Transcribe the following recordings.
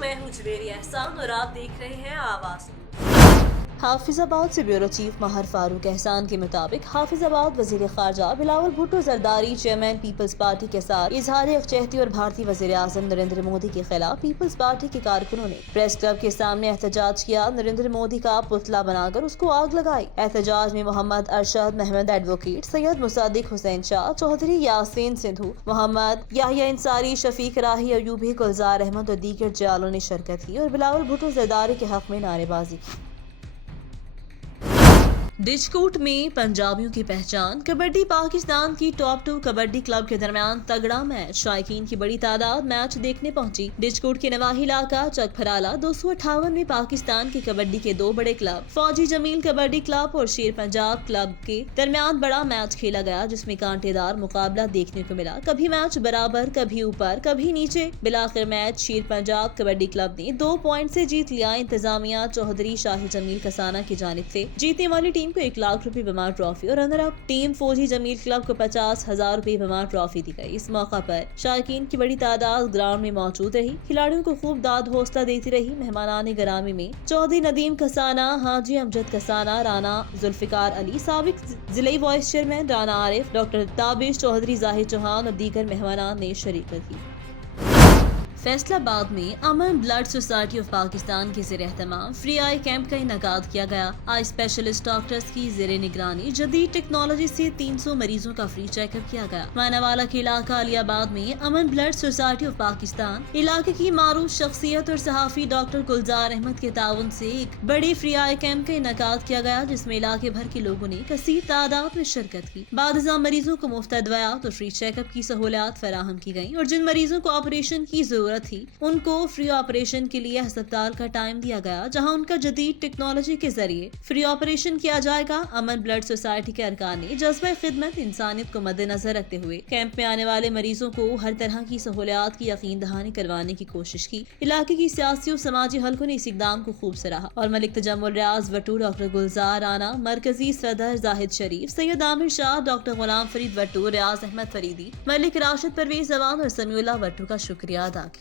मैं हूँ जवेरी एहसान और आप देख रहे हैं आवाज़। हाफिजाबाद से ब्यूरो चीफ माहर फारूक एहसान के मुताबिक हाफिजाबाद वजीर खारजा Bilawal Bhutto Zardari chairman peoples party के साथ इजहार यकजहती और भारतीय वजीर आजम नरेंद्र मोदी के खिलाफ पीपल्स पार्टी के कारकुनों ने प्रेस क्लब के सामने एहतजाज किया। नरेंद्र मोदी का पुतला बनाकर उसको आग लगाई। एहतजाज में मोहम्मद अरशद महमद एडवोकेट सैयद मुसादिक हुसैन शाह चौधरी यासीन सिंधु मोहम्मद याहिया इंसारी शफीक राही अयूबी गुलजार अहमद और दीगर जयालों ने शिरकत की और बिलावल भुट्टो जरदारी के हक में नारेबाजी की। डिचकोट में पंजाबियों की पहचान कबड्डी पाकिस्तान की टॉप 2 कबड्डी क्लब के दरमियान तगड़ा मैच। शायकीन की बड़ी तादाद मैच देखने पहुंची। डिचकोट के नवाही इलाका चकफराला 258 में पाकिस्तान की कबड्डी के 2 बड़े क्लब फौजी जमील कबड्डी क्लब और शेर पंजाब क्लब के दरमियान बड़ा मैच खेला गया, जिसमें कांटेदार मुकाबला देखने को मिला। कभी मैच बराबर, कभी ऊपर, कभी नीचे। बिलाखिर मैच शेर पंजाब कबड्डी क्लब ने 2 पॉइंट से जीत लिया। इंतजामिया चौधरी शाही जमील कसाना की जानिब से जीतने वाली टीम को 1 लाख रुपए बीमा ट्रॉफी और रनर अप टीम फौजी जमील क्लब को 50,000 रुपए बीमा ट्रॉफी दी गई। इस मौका पर शायकीन की बड़ी तादाद ग्राउंड में मौजूद रही। खिलाड़ियों को खूब दाद हौसला देती रही। मेहमानान ग्रामी में चौधरी नदीम कसाना, हाजी अमजद कसाना, राना जुल्फिकार अली, साबिक जिले vice chairman Rana Arif, doctor Tabish Chaudhry, Zahid Chauhan और दीगर मेहमानान ने शिरकत की। फैसलाबाद में Aman blood society of Pakistan के ज़ेरे एहतमाम फ्री आई कैंप का इनेकाद किया गया। आई स्पेशलिस्ट डॉक्टर्स की ज़ेरे निगरानी जदीद टेक्नोलॉजी से 300 मरीजों का फ्री चेकअप किया गया। मानावाला के इलाका अलियाबाद में Aman blood society of Pakistan इलाके की मारूफ शख्सियत और सहाफी डॉक्टर गुलजार अहमद के ताउन से एक बड़ी फ्री आई कैंप का इनेकाद किया गया, जिसमें इलाके भर के लोगों ने कसीर तादाद में शिरकत की। बादजा मरीजों को मुफ्त अदवायात और फ्री चेकअप की सहूलियात फराहम की गयी और जिन मरीजों को ऑपरेशन की जरूरत थी उनको फ्री ऑपरेशन के लिए अस्पताल का टाइम दिया गया, जहां उनका जदीद टेक्नोलॉजी के जरिए फ्री ऑपरेशन किया जाएगा। अमन ब्लड सोसाइटी के अरकान ने जज्बा खिदमत इंसानियत को मद्देनजर रखते हुए कैंप में आने वाले मरीजों को हर तरह की सहूलियात की यकीन दहानी करवाने की कोशिश की। इलाके की सियासी और समाजी हलकों ने इस इकदाम को खूब सराहा और मलिक तजम्मुल रियाज वट्टू, डॉक्टर गुलजार राना, मरकजी सदर जाहिद शरीफ, सैयद आमिर शाह, डॉक्टर गुलाम फरीद वट्टू, रियाज अहमद फरीदी, मलिक राशिद परवेज जवान और समीउल्लाह वट्टू का शुक्रिया अदा किया।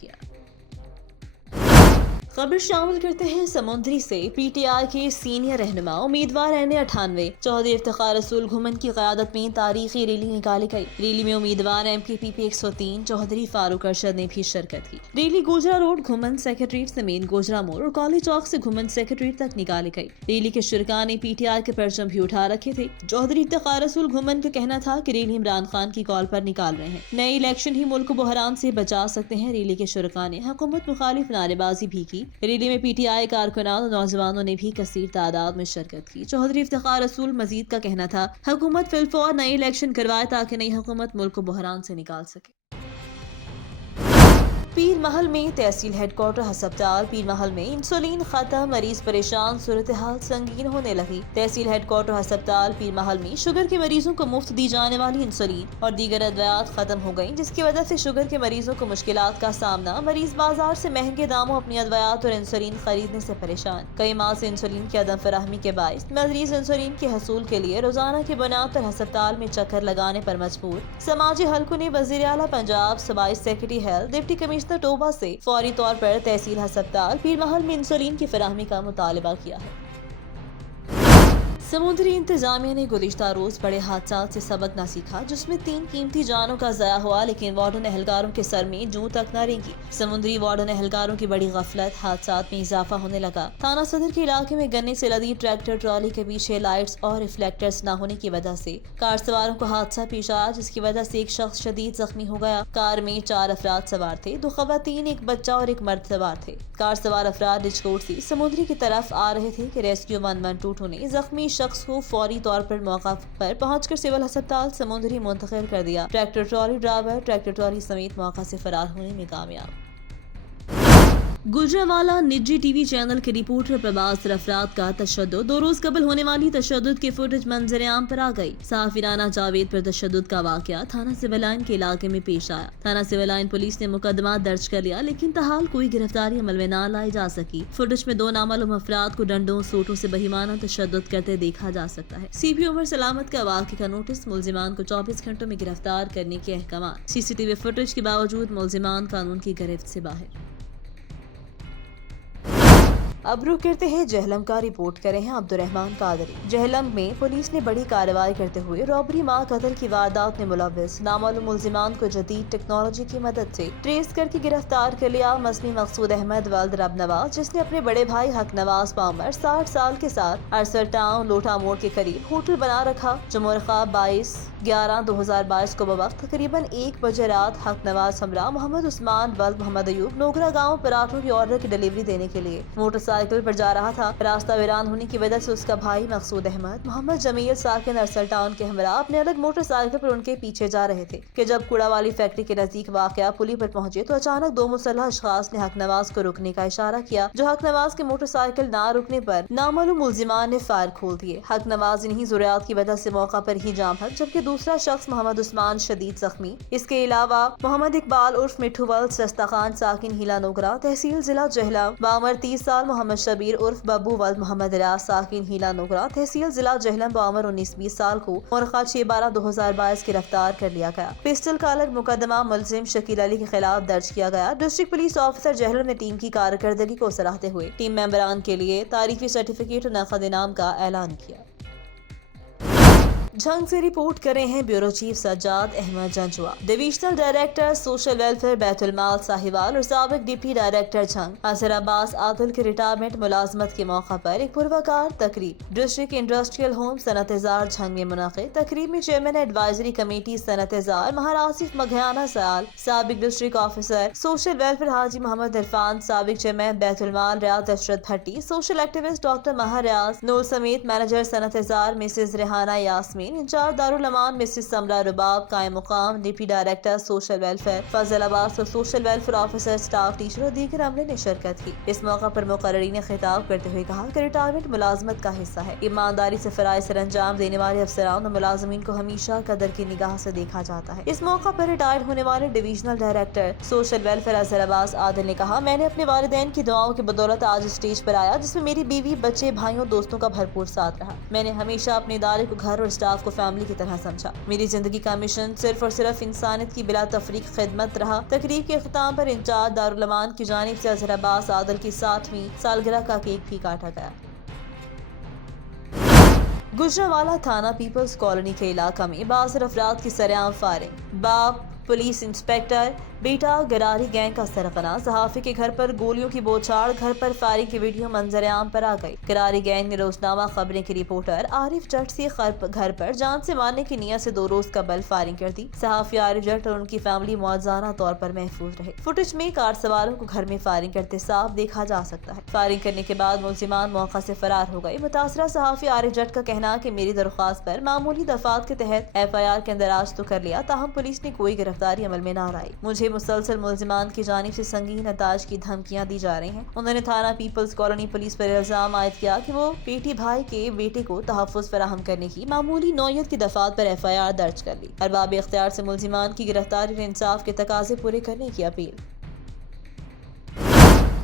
खबर शामिल करते हैं समुद्री से। पीटीआई के सीनियर रहनुमा उम्मीदवार NA98 चौधरी इफ्तिखार रसूल घुमन की क़यादत में तारीखी रैली निकाली गई। रैली में उम्मीदवार MKPP 103 चौधरी फारूक अरशद ने भी शिरकत की। रैली गोजरा रोड घुमन सेक्रेटरीट समेत गोजरा मोड़ और कॉलेज चौक से घुमन सेक्रेटरीट तक निकाली गई। रैली के शुरका ने PTI के परचम भी उठा रखे थे। चौधरी इफ्तिखार रसूल घुमन का कहना था कि रैली इमरान खान की कॉल पर निकाल रहे हैं। नए इलेक्शन ही मुल्क को बहरान से बचा सकते हैं। रैली के शुरका ने हुकूमत मुखालिफ नारेबाजी भी की। रैली में PTI कारकुनान और नौजवानों ने भी कसीर तादाद में शिरकत की। चौधरी इफ्तिखार रसूल मजीद का कहना था हुकूमत फिलफौर नए इलेक्शन करवाए ताकि नई हुकूमत मुल्क को बहरान से निकाल सके। पीर महल में तहसील हेडक्वार्टर अस्पताल पीर महल में इंसुलिन खत्म, मरीज परेशान, सूरत हाल संगीन होने लगी। तहसील हेडक्वार्टर अस्पताल पीर महल में शुगर के मरीजों को मुफ्त दी जाने वाली इंसुलिन और दीगर अद्वियात खत्म हो गयी, जिसकी वजह से शुगर के मरीजों को मुश्किलात का सामना। मरीज बाजार से महंगे दामों अपनी अद्वियात और इंसुलिन खरीदने से परेशान। कई माह से इंसुलिन की अदम फराहमी के बायस मरीज इंसुलिन के हसूल के लिए रोजाना की बुनियाद पर अस्पताल में चक्कर लगाने पर मजबूर। समाजी हलकों ने वजीर आला पंजाब, सूबाई secretary health, deputy commissioner Toba से फौरी तौर पर तहसील अस्पताल पीर महल में इंसुलिन की फराहमी का मुतालबा किया है। समुद्री इंतजामिया ने गुज़िश्ता रोज बड़े हादसा से सबक न सीखा, जिसमें 3 कीमती जानों का ज़या हुआ, लेकिन वार्डन एहलकारों के सर में जूं तक न रेंगी। समुद्री वार्डन एहलकारों की बड़ी गफलत, हादसात में इजाफा होने लगा। थाना सदर के इलाके में गन्ने से लदी ट्रैक्टर ट्रॉली के पीछे लाइट्स और रिफ्लेक्टर्स न होने की वजह से कार सवारों को हादसा पेश आया, जिसकी वजह से एक शख्स शदीद जख्मी हो गया। कार में 4 अफराद सवार थे, 2 खवातीन, 1 बच्चा और 1 मर्द सवार थे। कार सवार अफराद डिचकोट से समुद्री की तरफ आ रहे थे कि रेस्क्यू 112 ने जख्मी शख्स को फौरी तौर पर मौका पर पहुंचकर सिविल अस्पताल समुद्री मुंतकिल कर दिया। Tractor trolley driver tractor trolley समेत मौका से फरार होने में कामयाब। गुजरावाला निजी टीवी चैनल के रिपोर्टर प्रभास अफराद का तशद्दुद। 2 रोज कबल होने वाली तशद्दुद की फुटेज मंजर आम पर आ गई। सहाफी राना जावेद पर तशद्दुद का वाकया थाना सिविल लाइन के इलाके में पेश आया। थाना सिविल लाइन पुलिस ने मुकदमा दर्ज कर लिया, लेकिन तहाल कोई गिरफ्तारी अमल में न लाई जा सकी। फुटेज में 2 नामालूम अफराद को डंडों सोटों से बहिमाना तशद्दुद करते देखा जा सकता है। CP उमर सलामत का वाकये का नोटिस, मुलजिमान को 24 घंटों में गिरफ्तार करने के अहकाम। CCTV फुटेज के बावजूद मुलजिमान कानून की गिरफ्त से बाहर। अब रुक करते हैं जहलम का। रिपोर्ट करे हैं अब्दुर्रहमान कादरी। जहलम में पुलिस ने बड़ी कार्रवाई करते हुए रॉबरी मां कत्ल की वारदात में मुलव्विस नामालूम मुल्जिमान को जदीद टेक्नोलॉजी की मदद से ट्रेस करके गिरफ्तार कर लिया। मसनी मकसूद अहमद वल्द रब नवाज, जिसने अपने बड़े भाई हक नवाज पामर 60 साल के साथ अरसर टाउन लोटा मोड़ के करीब होटल बना रखा, जो मुरखा 22/11/2022 को बवक्त तकरीबन 1 बजे रात हक नवाज हमरा मोहम्मद उस्मान वल्द मोहम्मद अयूब नोगरा गाँव पराठों की ऑर्डर की डिलीवरी देने के लिए मोटरसाइकिल पर जा रहा था। रास्ता वीरान होने की वजह से उसका भाई मकसूद अहमद मोहम्मद जमील साकिन अरसल टाउन के हमरा अपने अलग मोटरसाइकिल पर उनके पीछे जा रहे थे कि जब कूड़ा वाली फैक्ट्री के नजदीक वाकया पुली पर पहुंचे तो अचानक 2 मुसल्लह अशखास ने हक नवाज को रुकने का इशारा किया, जो हक नवाज के मोटरसाइकिल ना रुकने पर नामालूम मुल्जिमान ने फायर खोल दिए। हक नवाज इन्हीं ज़ुरात की वजह से मौका पर ही जाम हक, जबकि दूसरा शख्स मोहम्मद उस्मान शदीद जख्मी। इसके अलावा मोहम्मद इकबाल उर्फ मिठू वल्द सस्ता खान साकिन हिला नोगरा तहसील जिला जहलम, बामर 30 साल मोहम्मद शबीर उर्फ बब्बू वल्द मोहम्मद रियाज साकिन हिला नोगरा तहसील जिला जहलम, बामर 19-20 साल को मुरखा 6/12/2022 गिरफ्तार कर लिया गया। पिस्टल का अलग मुकदमा मुलजिम शकील अली के खिलाफ दर्ज किया गया। डिस्ट्रिक्ट पुलिस ऑफिसर जहलम ने टीम की कारकर्दगी को सराहते हुए टीम मेंबरान के लिए तारीफी सर्टिफिकेट और नकद इनाम का ऐलान किया। झंग से रिपोर्ट करे हैं bureau chief Sajjad Ahmed Janjua. Divisional director social welfare Baitul Maal Sahiwal और साबिक डिप्टी डायरेक्टर झंग अजहर अब्बास आदिल के रिटायरमेंट मुलाजमत के मौका पर एक पुरवकार तकरीब डिस्ट्रिक्ट इंडस्ट्रियल होम सनत-ए-जार झंग में मुनाकिद। तकरीब में चेयरमैन एडवाइजरी कमेटी सनत-ए-जार महारासिफ मघाना साल, साबिक district officer social welfare Haji Mohammad Irfan, साबिक chairman Baitul Maal Riaz Ashrat Bhatti, social activist doctor Maha Riaz नूर समेत मैनेजर सनत-ए-जार mrs Rehana Yasmeen, in charge Darul Aman mrs Samra Rubab, कायम मुकाम deputy director social welfare Fazal Abbas और social welfare officer staff teacher और दीगर अमले ने शिरकत की। इस मौका पर मुकर्ररीन ने खिताब करते हुए कहा कि रिटायरमेंट मुलाजमत का हिस्सा है। ईमानदारी से फराइज सर अंजाम देने वाले अफसरान और मुलाजमीन को हमेशा कदर की निगाह से देखा जाता है। इस मौका पर रिटायर्ड होने वाले divisional director social welfare Azhar Abbas Adil ने कहा, मैंने अपने वालिदैन की दुआओं की बदौलत आज स्टेज पर आया, जिसमें मेरी बीवी, बच्चे, भाइयों, दोस्तों का भरपूर साथ रहा। मैंने हमेशा अपने इदारे को घर और स्टाफ को फैमिली की तरह समझा। मेरी जिंदगी का मिशन सिर्फ और सिर्फ इंसानियत की बिला तफरीक खिदमत रहा। तकरीब के इख्तिताम पर इंचार्ज दारुल अमान की जानिब से अजहर अब्बास आदिल की 7वीं सालगिरह का केक भी काटा गया। गुजरांवाला थाना पीपल्स कॉलोनी के इलाका में बाज़र अफराद की सरेआम फायरिंग। बाप पुलिस इंस्पेक्टर बेटा गरारी गैंग का सरगना। सहाफी के घर पर गोलियों की बौछार, घर पर फायरिंग की वीडियो मंजर आम पर आ गई। गरारी गैंग ने रोजनामा खबरें के रिपोर्टर आरिफ जट से घर पर जान से मारने की नियत से 2 रोज कबल फायरिंग कर दी। सहाफी आरिफ जट और उनकी फैमिली मौजाना तौर पर महफूज रहे। फुटेज में कार सवारों को घर में फायरिंग करते साफ देखा जा सकता है। फायरिंग करने के बाद मुलजिमान मौका से फरार हो गए। मुतासरा सहाफी आरिफ जट का कहना कि मेरी दरख्वास्त पर मामूली दफात के तहत FIR के अंदराज तो कर लिया, ताहम पुलिस ने कोई गिरफ्तारी अमल में न लाई। मुझे मुसलसल मुलजिमान की जानिब से संगीन नताज की धमकियां दी जा रही हैं। उन्होंने थाना पीपल्स कॉलोनी पुलिस पर इल्जाम आयद किया कि वो बेटी भाई के बेटे को तहफ़्फ़ुज़ फराहम करने की मामूली नौयत की दफात पर FIR दर्ज कर ली। अरबाब इख्तियार से मुलजिमान की गिरफ्तारी और इंसाफ के तकाजे पूरे करने की अपील।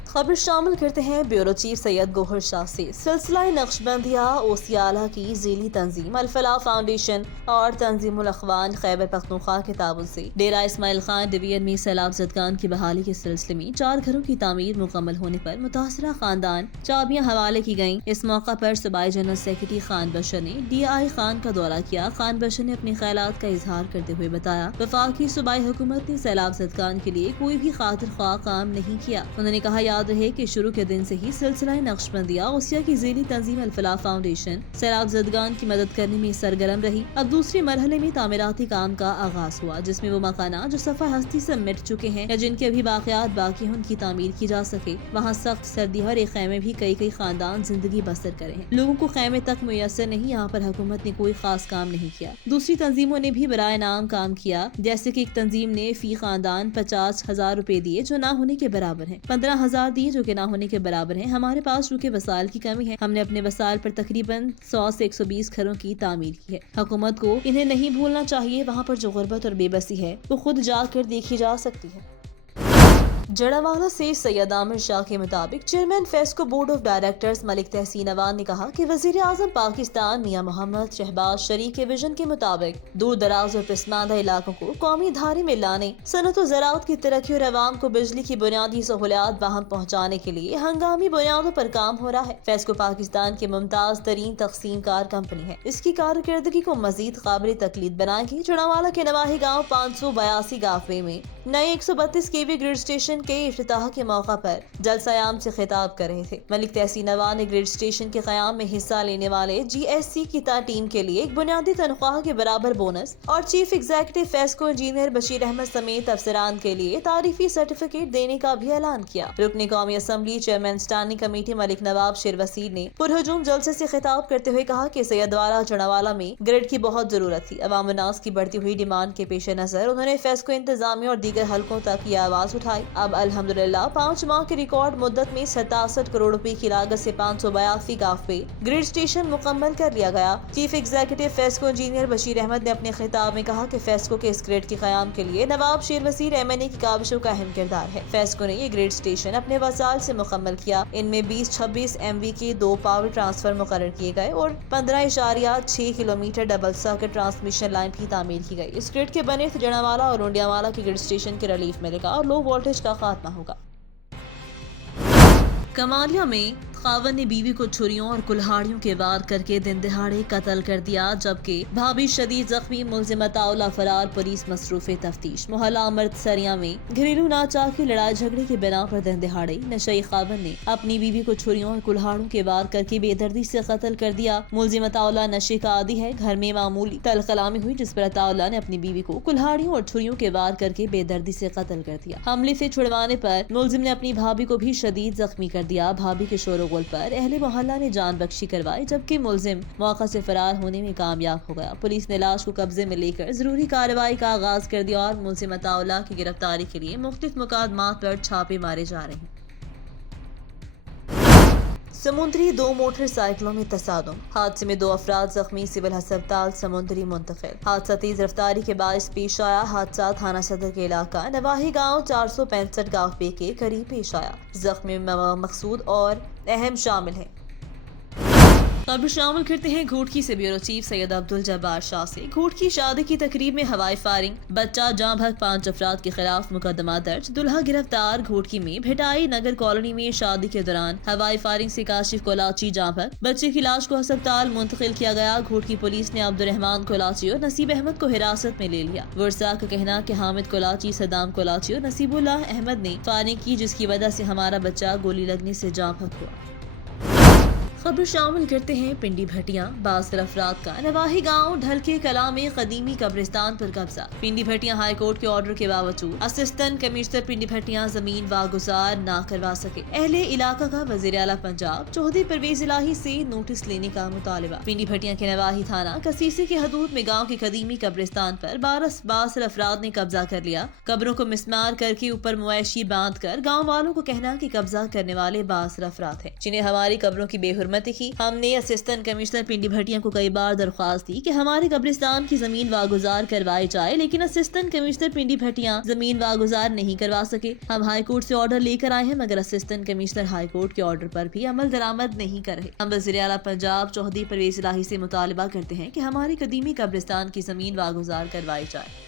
खबर शामिल करते हैं ब्यूरो चीफ सैयद गोहर शाह से। सिलसिला नक्शबंदिया ओसियाला की ज़ीली तंजीम अल-फलाह फाउंडेशन और तंजीमुल अखवान खैबर पख्तूनख्वा के ताबन से डेरा इस्माइल खान डिवीजन में सैलाब ज़दगान की बहाली के सिलसिले में 4 घरों की तामीर मुकम्मल होने पर मुतासरा खानदान चाबियां हवाले की गयी। इस मौका पर सूबाई जनरल सेक्रेटरी खान बशर ने DI खान का दौरा किया। खान बशर ने अपने ख्यालात का इजहार करते हुए बताया, वफाकी सूबाई हुकूमत ने सैलाब ज़दगान के लिए कोई भी खातिर ख्वाह काम नहीं किया। उन्होंने कहा, याद रहे कि शुरू के दिन से ही सिलसिला नक्शबंदिया ओसिया की ज़ीली तंजीम अल-फलाह फाउंडेशन सैलाब ज़दगान की मदद करने में सरगर्म रही। अब दूसरे मरहले में तामीराती काम का आगाज हुआ, जिसमें वो मकाना जो सफा हस्ती से मिट चुके हैं या जिनके अभी बाक़ियात बाकी हैं उनकी तामीर की जा सके। वहाँ सख्त सर्दी और एक खैमे भी कई खानदान जिंदगी बसर करे हैं। लोगों को खैमे तक मुयसर नहीं, यहाँ पर हुकूमत ने कोई खास काम नहीं किया। दूसरी तंजीमों ने भी बराए नाम काम किया, जैसे कि एक तंजीम ने फी खानदान 50,000 रुपए दिए जो ना होने के बराबर है, 15,000 दिए जो ना होने के बराबर है। हमारे पास चूँकि वसाइल की कमी है, हमने अपने वसाइल पर तकरीबन 100 से 120 घरों की तामीर की है। हुकूमत को इन्हें नहीं भूलना चाहिए, वहाँ पर जो गुर्बत और बेबसी है वो खुद जाकर देखी जा सकती है। जड़ावाला से सैयद आमिर शाह के मुताबिक chairman FESCO board of directors Malik Tehseen Awan ने कहा कि वजीर आजम पाकिस्तान मियां मोहम्मद शहबाज शरीफ के विजन के मुताबिक दूर दराज और पसमानदा इलाकों को कौमी धारे में लाने, सनत और ज़राअत की तरक्की और अवाम को बिजली की बुनियादी सहूलियात वहां पहुँचाने के लिए हंगामी बुनियादों पर काम हो रहा है। फेस्को पाकिस्तान की मुमताज तरीन तकसीम कार कंपनी है। इसकी कारकर्दगी को मजीद काबिल तकलीद बनाएगी। जड़ावाला के नवाही गाँव 582 गाफवे में नए 132 केवी ग्रिड स्टेशन के इफ्तिताह के मौका पर जलसायाम से खिताब कर रहे थे। मलिक तहसीन अवान ने ग्रिड स्टेशन के क़याम में हिस्सा लेने वाले GSC की टीम के लिए एक बुनियादी तनख्वाह के बराबर बोनस और chief executive FESCO engineer Bashir Ahmad समेत अफसरान के लिए तारीफी सर्टिफिकेट देने का भी ऐलान किया। रुकने कौमी assembly chairman standing committee Malik Nawab Sher Waseer ने पुरहजूम जलसे से खिताब करते हुए कहा कि सैयदवाला जड़ावाला में ग्रिड की बहुत जरूरत थी। अवाम नास की बढ़ती हुई डिमांड के पेश नजर उन्होंने फेस्को इंतजामिया और दीगर हलकों तक ये आवाज उठाई। अब अल्हम्दुलिल्लाह 5 माह की रिकॉर्ड मुद्दत में 67 करोड़ रुपए की लागत से 582 गाफवे ग्रिड स्टेशन मुकम्मल कर लिया गया। Chief executive FESCO engineer Bashir Ahmad ने अपने खिताब में कहा कि फेस्को के इस ग्रिड के कयाम के लिए नवाब शेर वसीर MNA की काविशों का अहम किरदार है। फेस्को ने ये ग्रिड स्टेशन अपने वसाइल से मुकम्मल किया। इनमें 20-26 MV के 2 पावर ट्रांसफर मुकर्रर किए गए और 15.6 kilometre double circuit transmission line भी तामीर की गई। इस ग्रिड के बने से जड़ावाला और रोंडियावाला के ग्रिड स्टेशन के रिलीफ मिलेगा और लो वोल्टेज का खात्मा होगा। कमालिया में खावन ने बीवी को छुरियों और कुल्हाड़ियों के वार करके दिन दहाड़े कत्ल कर दिया, जबकि भाभी शदीद जख्मी। मुलजिम ताउला फरार, पुलिस मसरूफ तफ्तीश। मोहल्ला अमृतसरिया में घरेलू नाचार की लड़ाई झगड़े की बिना पर दिन दहाड़े नशई खावन ने अपनी बीवी को छुरियों और कुल्हाड़ों के वार करके बेदर्दी से कत्ल कर दिया। मुलजिम ताउला नशे का आदी है। घर में मामूली तलकलामी हुई जिस पर ताउला ने अपनी बीवी को कुल्हाड़ियों और छुरियों के वार करके बेदर्दी से कत्ल कर दिया। हमले से छुड़वाने पर मुलजिम ने अपनी भाभी को भी शदीद जख्मी कर दिया। भाभी के शोर पर अहले मोहल्ला ने जान बख्शी करवाई, जबकि मुलजिम मौका से फरार होने में कामयाब हो गया। पुलिस ने लाश को कब्जे में लेकर जरूरी कार्रवाई का आगाज कर दिया और मुलजिम ताउला की गिरफ्तारी के लिए मुख्तलिफ मुकदमात पर छापे मारे जा रहे हैं। समुद्री 2 मोटरसाइकिलों में तसादुम, हादसे में 2 अफराद जख्मी, सिविल अस्पताल समुद्री मुंतकिल। हादसा तेज रफ्तारी के बायस पेश आया। हादसा थाना सदर के इलाका नवाही गांव 465 गांव के करीब पेश आया। जख्मी मकसूद और अहम शामिल हैं। खबर शामिल करते हैं घोटकी से ब्यूरो चीफ सैयद अब्दुल जब्बार शाह से। घोटकी शादी की तकरीब में हवाई फायरिंग, बच्चा जाँ भग, 5 अफराद के खिलाफ मुकदमा दर्ज, दुल्हा गिरफ्तार। घोटकी में भिटाई नगर कॉलोनी में शादी के दौरान हवाई फायरिंग से काशिफ कोलाची जाँ भग, बच्चे की लाश को अस्पताल मुंतकिल किया गया। घोटकी पुलिस ने अब्दुलरहमान कोलाची और नसीब अहमद को हिरासत में ले लिया। वर्षा का कहना कि हामिद कोलाची, सदाम कोलाची और नसीबुल्लाह अहमद ने फायरिंग की, जिसकी वजह से हमारा बच्चा गोली लगने से जाँ भग हुआ। खबर शामिल करते हैं पिंडी भटियां, 62 अफराद का नवाही गांव ढलके कला में कदीमी कब्रिस्तान पर कब्जा। पिंडी भटियां हाई कोर्ट के ऑर्डर के बावजूद असिस्टेंट कमिश्नर पिंडी भटियां जमीन वागुजार न करवा सके। अहले इलाका का वजीर आला पंजाब चौधरी परवेज इलाही से नोटिस लेने का मुतालिबा। पिंडी भटियां के नवाही थाना कसीसी के हदूद में गाँव के कदीमी कब्रिस्तान पर 62 अफराद ने कब्जा कर लिया। कब्रों को मिसमार करके ऊपर मुआशी बांध कर गाँव वालों को कहना कि कब्जा करने वाले 62 अफराद हैं, जिन्हें हमारी कब्रों की बेहुरमती की। हमने असिस्टेंट कमिश्नर पिंडी भटियां को कई बार दरख्वास्त दी कि हमारे कब्रिस्तान की जमीन वागुजार करवाई जाए, लेकिन असिस्टेंट कमिश्नर पिंडी भटियां जमीन वागुजार नहीं करवा सके। हम हाई कोर्ट से ऑर्डर लेकर आए हैं, मगर असिस्टेंट कमिश्नर हाई कोर्ट के ऑर्डर पर भी अमल दरामद नहीं कर रहे। हम वज़ीर आला पंजाब चौधरी परवेज इलाही से मुतालिबा करते हैं कि हमारी कदीमी कब्रिस्तान की जमीन वागुजार करवाई जाए।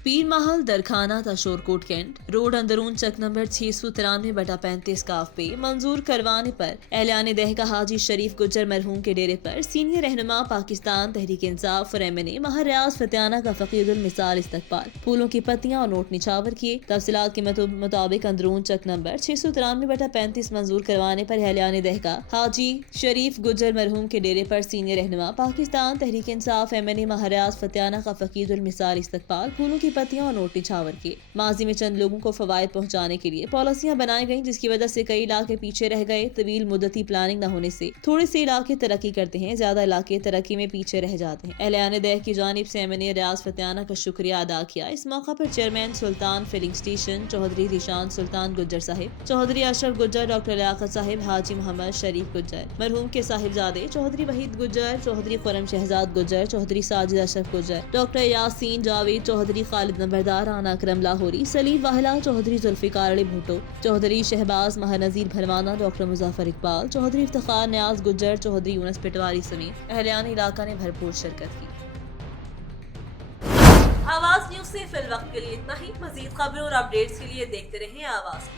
पीर महल दरखाना तशोरकोट कैंट रोड अंदरून चक नंबर 693/35 काफ पे मंजूर करवाने पर एलान दहका हाजी शरीफ गुज्जर मरहूम के डेरे पर सीनियर रहनुमा पाकिस्तान तहरीक इंसाफ और MNA महर रियाज फतियाना का फकीरुल मिसाल इस्तकबाल, फूलों की पत्तियां और नोट निछावर किए। तफसीलात के मुताबिक अंदरून चक नंबर 693/35 मंजूर करवाने पर एलान दहका हाजी शरीफ गुज्जर मरहूम के डेरे पर सीनियर रहनुमा पाकिस्तान तहरीक इंसाफ MNA महर रियाज फतियाना का फकीरुल मिसाल इस्तकबाल, फूलों की पत्तियां और नोट निछावर किए। माजी में चंद लोगों को फवायद पहुंचाने के लिए पॉलिसियां बनाई गईं, जिसकी वजह से कई इलाके पीछे रह गए। तवील मुद्दती प्लानिंग न होने से थोड़े से इलाके तरक्की करते हैं, ज्यादा इलाके तरक्की में पीछे रह जाते हैं। एलान दह की जानिब से MNA रियाज फतियाना का शुक्रिया अदा किया। इस मौका पर चेयरमैन सुल्तान फिलिंग स्टेशन चौधरी रिशान सुल्तान गुज्जर साहिब, चौधरी अशरफ गुज्जर, डॉक्टर लियाकत साहिब, हाजी मोहम्मद शरीफ गुज्जर, मरहूम के साहिबजादे चौधरी वहीद गुज्जर, चौधरी खुरम शहजाद गुज्जर, चौधरी साजिद अशरफ गुज्जर, डॉक्टर यासीन जावेद, चौधरी खालिद خالد نمبردار، رانا اکرم لاہوری، سلیم واہلا، چودھری ذوالفقار علی بھٹو، چودھری شہباز مہانذیر بھلوانا، ڈاکٹر مظفر اقبال، چودھری افتخار نیاز گجر، چودھری یونس پٹواری سمیت اہلیان علاقہ نے بھرپور شرکت کی۔ آواز نیوز سے فی الوقت کے لیے اتنا ہی۔ مزید خبروں اور اپڈیٹس کے لیے دیکھتے رہیں آواز۔